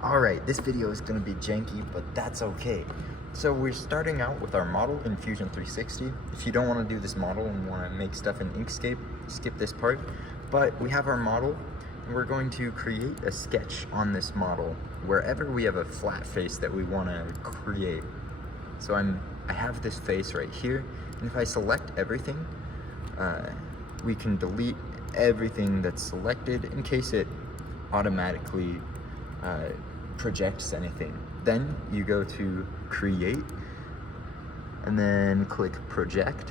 Alright, this video is going to be janky, but that's okay. So we're starting out with our model in Fusion 360. If you don't want to do this model and want to make stuff in Inkscape, skip this part. But we have our model, and we're going to create a sketch on this model wherever we have a flat face that we want to create. So I have this face right here, and if I select everything, we can delete everything that's selected in case it automatically projects anything. Then you go to create and then click project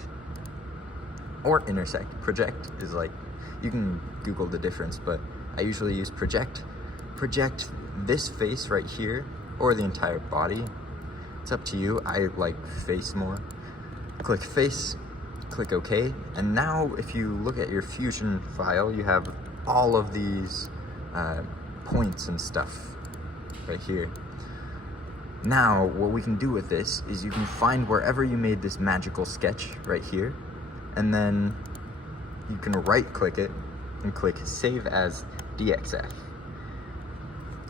or intersect. Project is like, you can Google the difference, but I usually use project. Project this face right here or the entire body. It's up to you. I like face more. Click face, click OK. And now if you look at your Fusion file, you have all of these points and stuff right here. Now what we can do with this is you can find wherever you made this magical sketch right here, and then you can right click it and click save as DXF.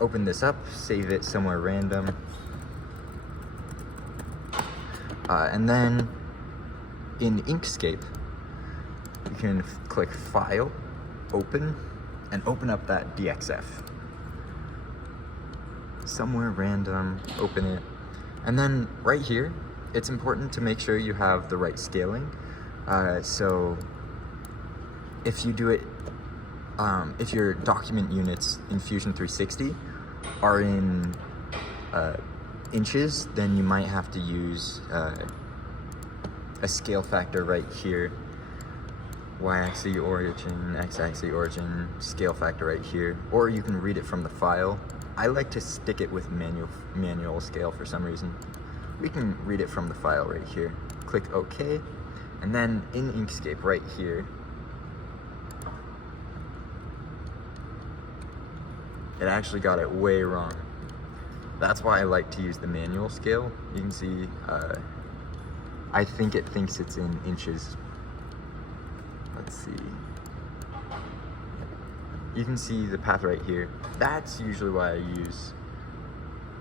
Open this up, save it somewhere random, and then in Inkscape you can click file, open, and open up that DXF. Somewhere random, open it. And then right here, it's important to make sure you have the right scaling. So if you do it, if your document units in Fusion 360 are in inches, then you might have to use a scale factor right here. Y-axis origin, X-axis origin, scale factor right here. Or you can read it from the file. I like to stick it with manual scale for some reason. We can read it from the file right here. Click OK, and then in Inkscape right here, it actually got it way wrong. That's why I like to use the manual scale. You can see, I think it thinks it's in inches. Let's see. You can see the path right here. That's usually why I use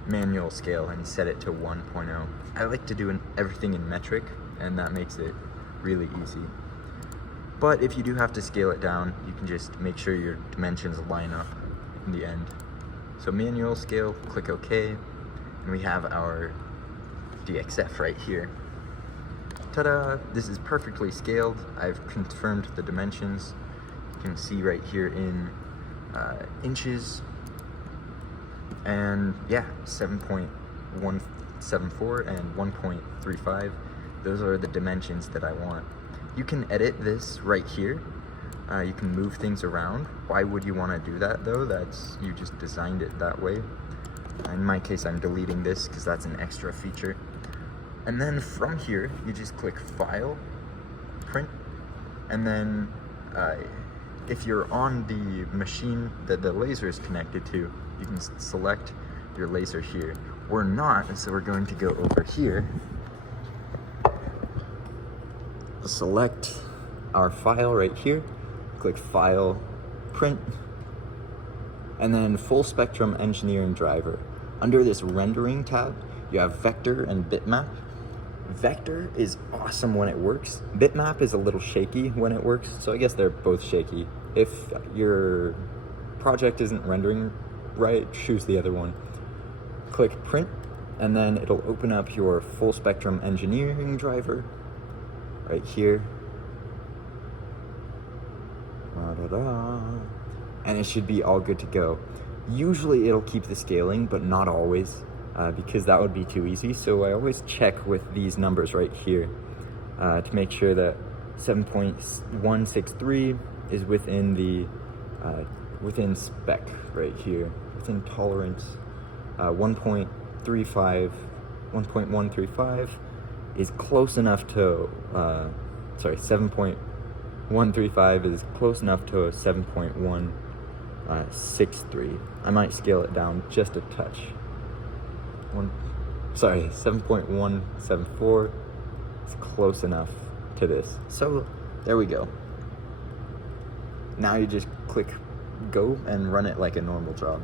manual scale and set it to 1.0. I like to do everything in metric, and that makes it really easy. But if you do have to scale it down, you can just make sure your dimensions line up in the end. So manual scale, click OK, and we have our DXF right here. Ta-da! This is perfectly scaled. I've confirmed the dimensions. You can see right here in inches, and yeah, 7.174 and 1.35. Those are the dimensions that I want. You can edit this right here. You can move things around. Why would you want to do that though? That's, you just designed it that way. In my case, I'm deleting this because that's an extra feature. And then from here, you just click File, Print, and then if you're on the machine that the laser is connected to, you can select your laser here. We're not, so we're going to go over here, select our file right here, click File, Print, and then Full Spectrum Engineering Driver. Under this Rendering tab, you have Vector and Bitmap. Vector is awesome when it works. Bitmap is a little shaky when it works, so I guess they're both shaky. If your project isn't rendering right, choose the other one. Click Print, and then it'll open up your Full Spectrum Engineering Driver right here. And it should be all good to go. Usually it'll keep the scaling, but not always. Because that would be too easy. So I always check with these numbers right here to make sure that 7.163 is within the within spec right here, within tolerance. 1.135 is close enough to 7.135 is close enough to a 7.163. I might scale it down just a touch. 7.174 is close enough to this. So there we go. Now you just click go and run it like a normal job.